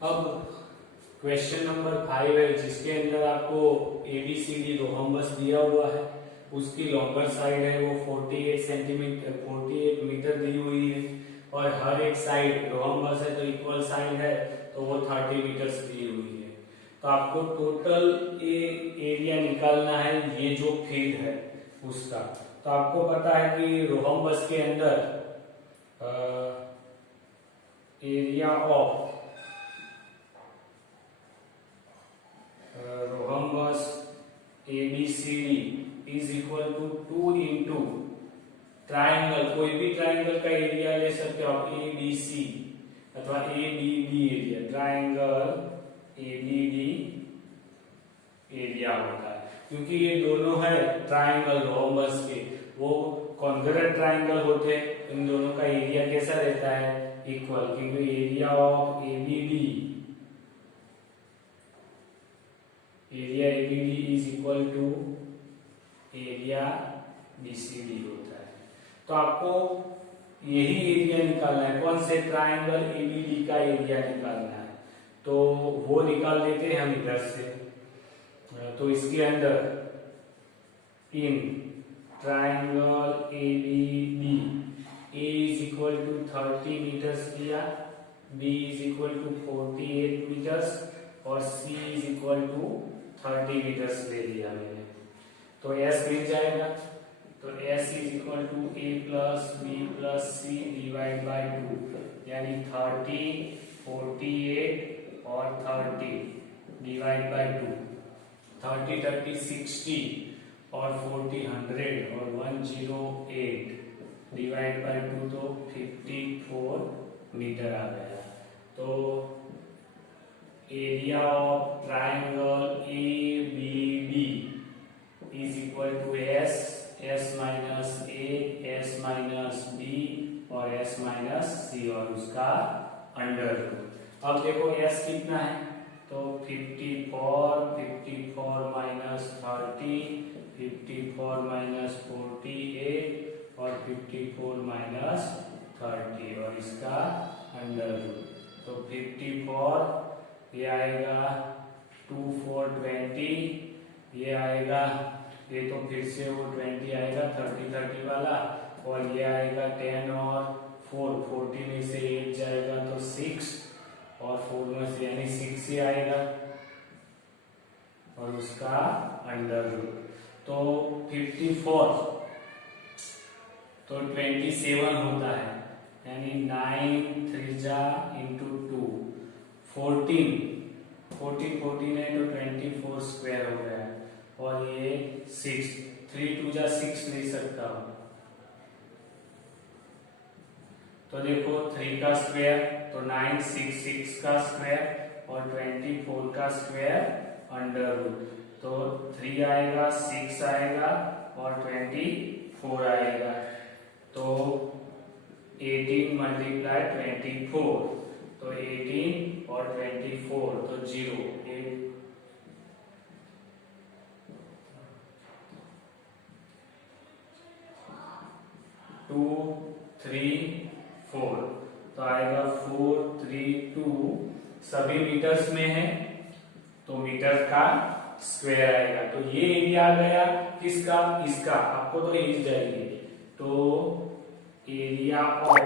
अब question number 5 है जिसके अंदर आपको ABCD रोहम्बस दिया हुआ है। उसकी लॉन्गर साइड है वो 48 मीटर दी हुई है और हर एक साइड रोहम्बस है तो इक्वल साइड है तो वो 30 मीटर्स दी हुई है। तो आपको टोटल एरिया निकालना है, ये जो फील्ड है उसका। तो आपको पता है कि रोहम्बस के अंदर area of rhombus ABCD is equal to 2 into triangle, कोई भी ट्राइंगल का एरिया ले सकते हो आप, ABC अथवा ABD area, triangle ABD area होता है क्योंकि ये दोनों है ट्राइंगल रोहम्बस के, वो कॉन्ग्रुएंट ट्राइंगल होते हैं। इन दोनों का एरिया कैसा रहता है, इक्वल, क्योंकि area of ABD is equal to area BCD होता है। तो आपको यही एरिया निकालना है, कौन से ट्राइंगल ABD का एरिया निकालना है। तो वो निकाल देते हैं हम इधर से। तो इसके अंदर in triangle ABD A is equal to 30 meters लिया, B is equal to 48 meters और C is equal to 30 meters ले लिया मैंने। तो S मिल जाएगा, तो S is equal to A plus B plus C divide by 2, यानी 30, 48 और 30 डिवाइड बाई 2, 30, 30, 60 और 40, 100 और 108 डिवाइड बाई 2 तो 54 मीटर आ गया। तो area of triangle ABD is equal to S minus A, S minus B और S माइनस C और उसका अंडर रूट। अब देखो S कितना है, तो 54 माइनस 30, 54 माइनस 48 और 54 माइनस 30 और इसका अंडर रूट। तो 54 ये आएगा 2, 4, 20, ये आएगा, ये तो फिर से वो 20 आएगा 30, 30 वाला, और ये आएगा 10 और 4, 40 में से 8 जाएगा तो 6 और 4 में से यानी 6 ही आएगा और उसका अंडर रूट। तो 54 तो 27 होता है, यानी 9 3 इंटू 2, 14 है तो 24 स्क्वायर हो गया और ये 6, 3 2 6 ले सकता हूं। तो देखो 3 का स्क्वायर तो 9, 6 का स्क्वायर और 24 का स्क्वायर अंडर रूट। तो 3 आएगा, 6 आएगा और 24 आएगा। तो 18 मल्टीप्लाई 24, तो 18 और 24 तो 0, 2 3 4 तो आएगा 4 3 2, सभी मीटर्स में है तो मीटर का स्क्वायर आएगा। तो ये एरिया आ गया किसका, इसका, आपको तो एज जाएगी। तो area of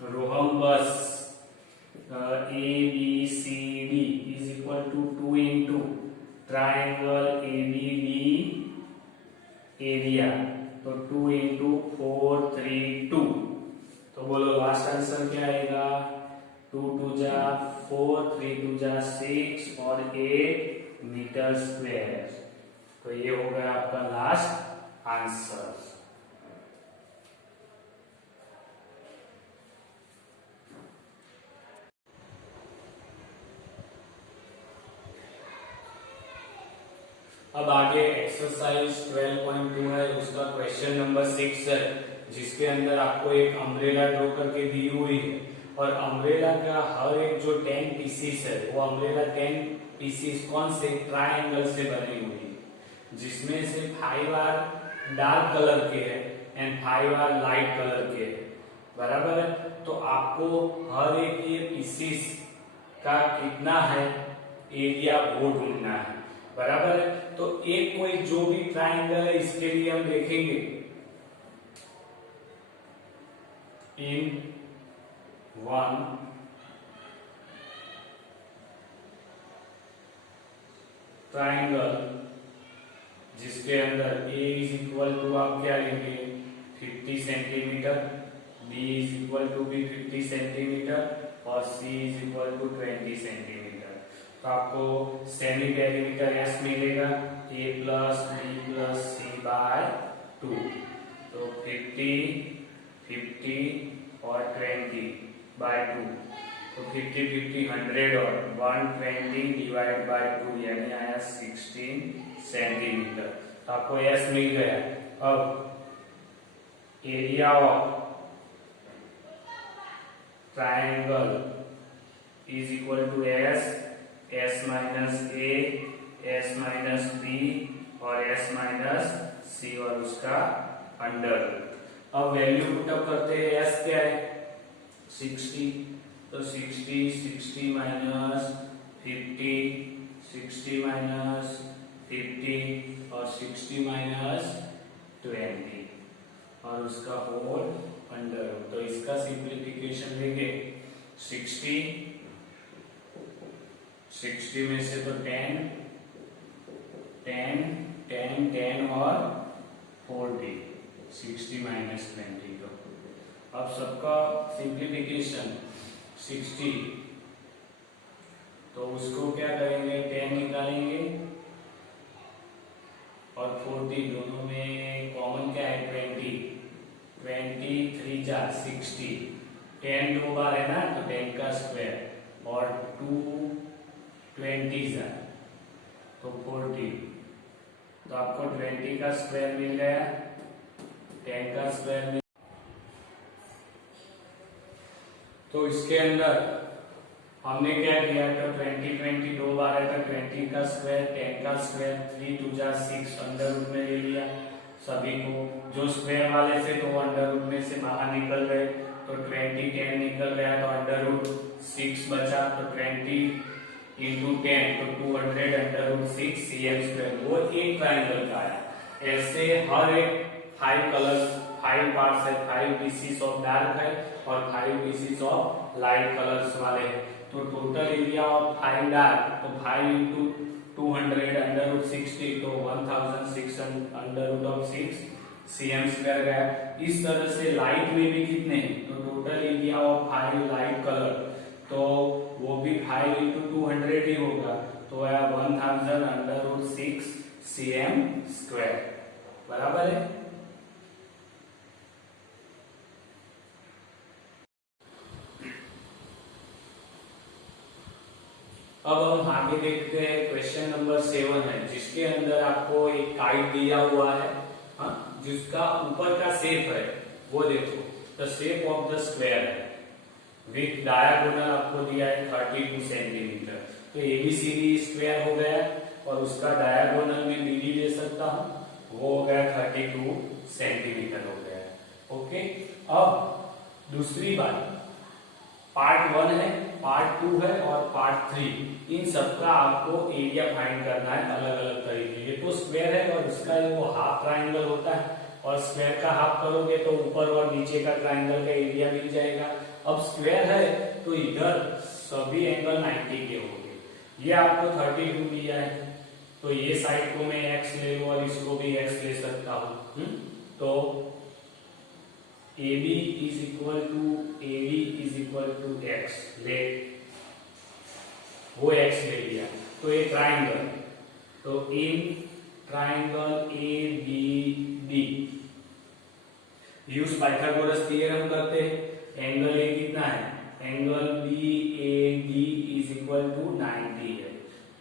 rhombus ABCD is equal to 2 into triangle ABD area, तो 2 इंटू 4 3 2। तो बोलो लास्ट आंसर क्या आएगा, 2 2 4, 3 2 6 और 8 मीटर स्क्वायर। तो ये हो गया आपका लास्ट आंसर। अब आगे एक्सरसाइज 12.2 है, उसका क्वेश्चन नंबर 6 है जिसके अंदर आपको एक अम्ब्रेला ड्रॉ करके दी हुई है और अम्ब्रेला का हर एक जो 10 पीसीस है वो अम्ब्रेला 10 पीसीस कौन से ट्राइंगल से बनी हुई है, जिसमें से 5 आर डार्क कलर के हैं एंड 5 आर लाइट कलर के हैं। बराबर है। तो आपको हर एक ये पीसीस का कितना है एरिया वो ढूंढना है, बराबर है। तो एक कोई जो भी ट्राइंगल है इसके लिए हम देखेंगे इन वन ट्राइंगल जिसके अंदर ए इज इक्वल टू आप क्या लेंगे 50 centimeter, B is equal to भी 50 सेंटीमीटर और C is equal to 20 centimeter. तो आपको सेमी पेरीमीटर एस मिलेगा A plus B plus C by 2। तो 50 50 और 20 बाय 2, तो 50 50 100 और 120 डिवाइड बाय 2 यानी आया 16 सेंटीमीटर। तो आपको एस मिल गया। अब area of triangle is equal to S, S minus A, S minus B और एस माइनस सी और उसका अंडर। अब वैल्यू पुटअप करते हैं। एस क्या है 60, तो 60 माइनस 50, 60 माइनस 50 और 60 माइनस 20 और उसका होल अंडर। तो इसका सिंप्लीफिकेशन लेंगे 60 में से तो 10 10 10 10 और 40, 60 माइनस 20। तो अब सबका सिंप्लीफिकेशन 60, तो उसको क्या करेंगे 10 निकालेंगे और 40 दोनों में कॉमन क्या है 20, 23 जा 60, 10 दो बार है ना तो 10 का स्क्वायर और 2 20 जा तो 40। तो आपको 20 का स्क्वायर मिल गया, 10 का स्क्वायर मिल। तो इसके अंदर हमने क्या किया तो 20 20 दो बार है तो 20 का स्क्वायर 10 का स्क्वायर 3 2 जा 6 अंडर रूट में ले लिया सभी को। जो स्क्वायर वाले से तो अंडर रूट में से बाहर निकल गए तो 20 10 निकल गया तो अंडर रूट 6 बचा। तो 20 इंटू 10 तो 200 अंडर रूट 6 cm स्क्वायर। वो एक ट्राइंगल का है। ऐसे हर एक 5 कलर्स 5 पार्ट्स है, 5 पीसीस ऑफ डार्क है और 5 पीसीस ऑफ लाइट कलर्स वाले हैं। तो टोटल एरिया ऑफ 5 डार्क तो 5 इंटू 200 अंडर रूट 60 तो 1600 under root of 6 cm square गया। इस तरह से लाइट में भी कितने तो total area of 5 light colour तो वो भी 5 इंटू 200 ही होगा तो आया 1000 अंडर रूट 6 cm स्क्वायर, बराबर है। अब हम आगे देखते हैं क्वेश्चन नंबर 7 है जिसके अंदर आपको एक काइट दिया हुआ है, हाँ, जिसका ऊपर का शेप है वो देखो the shape of the square है विथ डायगोनल आपको दिया है 32 सेंटीमीटर। तो एबीसीडी स्क्वायर हो गया और उसका डायगोनल में बीडी ले सकता हूं वो हो गया 32 सेंटीमीटर हो गया। ओके, अब दूसरी बात पार्ट 1 है, पार्ट 2 है और पार्ट 3। इन सबका आपको एरिया फाइंड करना है अलग अलग तरीके। ये तो स्क्वायर है और इसका वो हाफ ट्राइंगल होता है और स्क्वायर का हाफ करोगे तो ऊपर और नीचे का ट्राइंगल का एरिया मिल जाएगा। अब स्क्वायर है तो इधर सभी एंगल 90 के होंगे। ये आपको 32 दिया है तो ये साइड को मैं x ले लूं और इसको भी x ले सकता हूं। तो AB is equal to x ले, वो x ले लिया तो ये ट्राइंगल। तो इन triangle ABD use Pythagoras theorem करते हैं। एंगल A कितना है, angle BAD is equal to 90 है।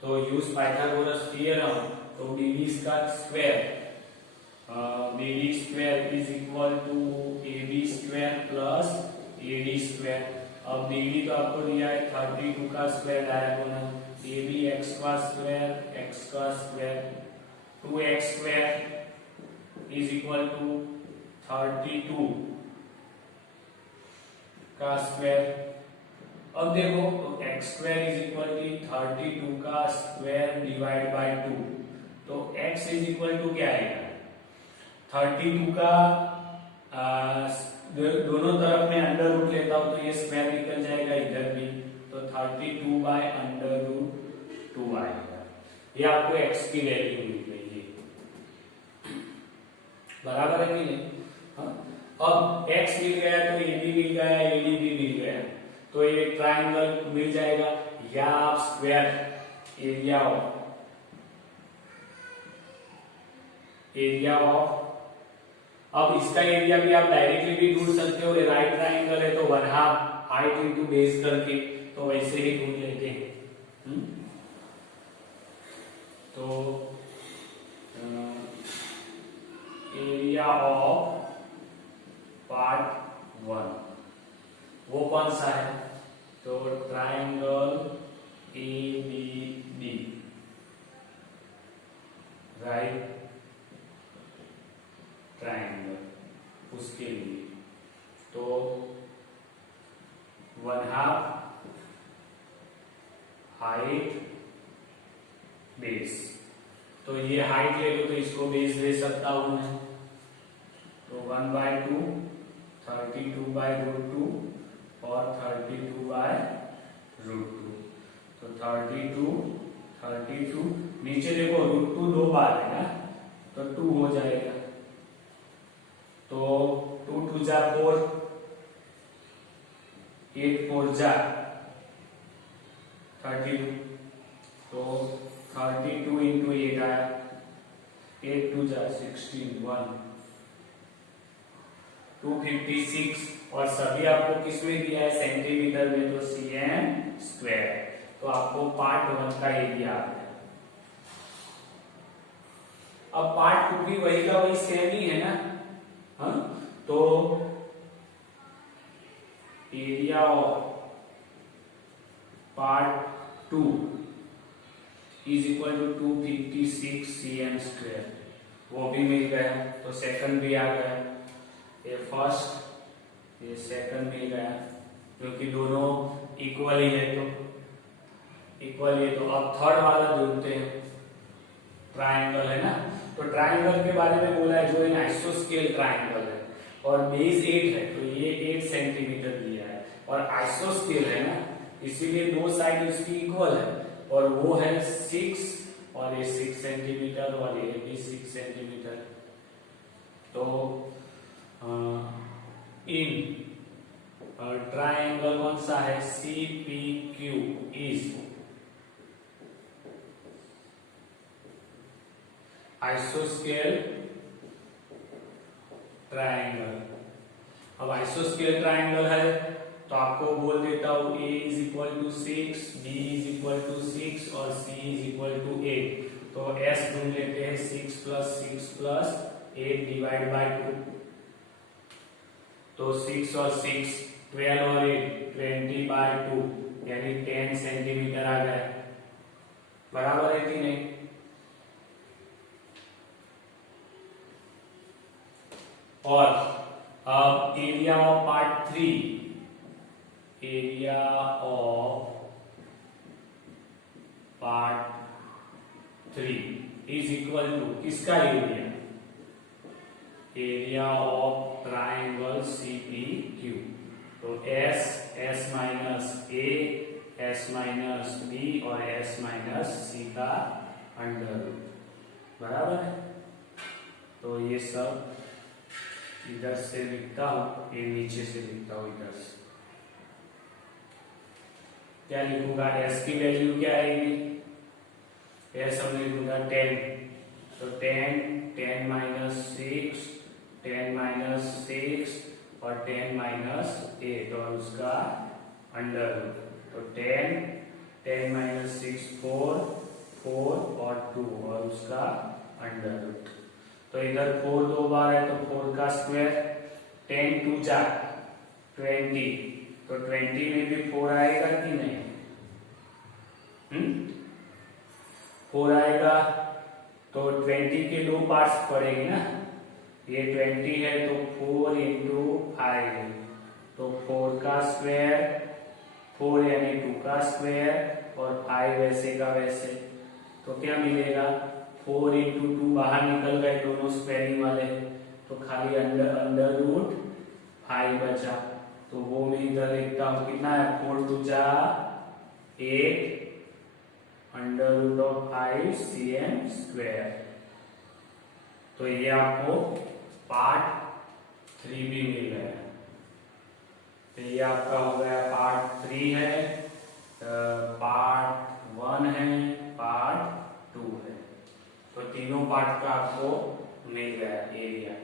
तो यूज पाइथागोरस थ्योरम तो BD का square BD square is equal to AB square plus AD square. अब BD तो आपको दिया है 32 का स्क्वायर डायगोनल, AB x का square 2x square is equal to 32 का स्क्वायर। अब देखो तो x square is equal to 32 का स्क्वायर डिवाइड बाय 2, तो x इज इक्वल टू क्या आएगा 32 का दोनों तरफ में अंडर रूट लेता हूं तो ये स्क्वायर निकल जाएगा इधर भी, तो 32 बाय अंडर रूट 2 आएगा। ये आपको x की वैल्यू मिल रही है, बराबर है कि नहीं? हाँ? अब x मिल गया तो ए बी मिल गया, ए डी भी मिल गया, तो ये ट्राइंगल मिल जाएगा। या आप स्क्वायर एरिया ऑफ अब इसका एरिया भी आप डायरेक्टली भी ढूंढ सकते हो, राइट ट्राइंगल है तो 1/2 हाइट इंटू बेस करके, तो वैसे ही ढूंढ लेते हैं। तो एरिया ऑफ पार्ट 1 वो कौन सा है, तो ट्राइंगल ABD, राइट ट्राइंगल, उसके लिए तो 1/2 हाइट बेस, तो ये हाइट ले लो तो इसको बेस ले सकता हूं मैं, तो 1/2 32/√2 और 32/√2, तो 32 नीचे देखो √2 दो बार है ना, तो 2 हो जाएगा, तो 2 2 जा 4, 8 4 जा 32, तो 32 इंटू 8 आया, 8 2 जा 16 1 256, और सभी आपको किसमें दिया है सेंटीमीटर में, तो cm स्क्वायर, तो आपको पार्ट 1 का एरिया आ गया। अब पार्ट 2 भी वही का वही सेम ही है ना, हाँ? तो area of part 2 is equal to 256 cm square, वो भी मिल गया, तो सेकंड भी आ गया, ये फर्स्ट ये सेकंड मिल गया, क्योंकि दोनों इक्वल ही है, तो इक्वल है, तो अब थर्ड वाला ढूंढते हैं, ट्राइंगल है ना, तो ट्राइंगल के बारे में बोला है जो इन आइसोस्केल ट्राइंगल है और बेस 8 है, तो ये 8 सेंटीमीटर दिया है, और आइसोस्केल है ना, इसीलिए दो साइड उसकी इक्वल है, और वो है 6 और ये 6 सेंटीमीटर और ये भी 6 सेंटीमीटर, तो इन ट्राइंगल कौन सा है CPQ इज आइसोस्केल ट्राइंगल। अब आइसोस्केल ट्राइंगल है तो आपको बोल देता हूं A is equal to 6, B is equal to 6 और C इज इक्वल टू 8, तो S ढूंढ लेते हैं 6 + 8 डिवाइड बाय 2, तो 6 और 6 12 और 8 20/2 यानी 10 सेंटीमीटर आ गया, बराबर है कि नहीं? और अब area of part 3, area of part 3 is equal to किसका area, area of triangle CPQ, तो S minus A, S minus B और S माइनस C का अंडर रूट, बराबर है, तो ये सब इधर से लिखता हूं, ये नीचे से लिखता हूं, इधर से क्या लिखूंगा, S की वैल्यू क्या आएगी, S हम लिखूंगा 10, तो 10 माइनस 6 10 माइनस 6 और 10 माइनस 8 और उसका अंडर रूट, तो 10 माइनस 6 4 और 2 और उसका अंडर रूट, तो इधर 4 दो बार है तो 4 का स्क्वायर, 10 2 जा 20, तो 20 में भी 4 आएगा कि नहीं, 4 आएगा, तो 20 के दो पार्ट्स पड़ेंगे ना, ये 20 है तो 4 × 5, तो 4 का स्क्वायर, 4 यानी 2 का स्क्वायर और 5 वैसे का वैसे। तो क्या मिलेगा, 4 इंटू 2 बाहर निकल गए, दोनों स्क्वायरिंग वाले, तो खाली अंडर रूट 5 बचा। तो वो मैं इधर लिखता हूँ, कितना है, 4 2 जा 8 under root of 5 cm square. तो ये आपको पार्ट 3 भी मिल गया। तो ये आपका हो गया पार्ट 3 है, पार्ट 1 है, पार्ट 2 है। तो तीनों पार्ट का आपको मिल गया एरिया।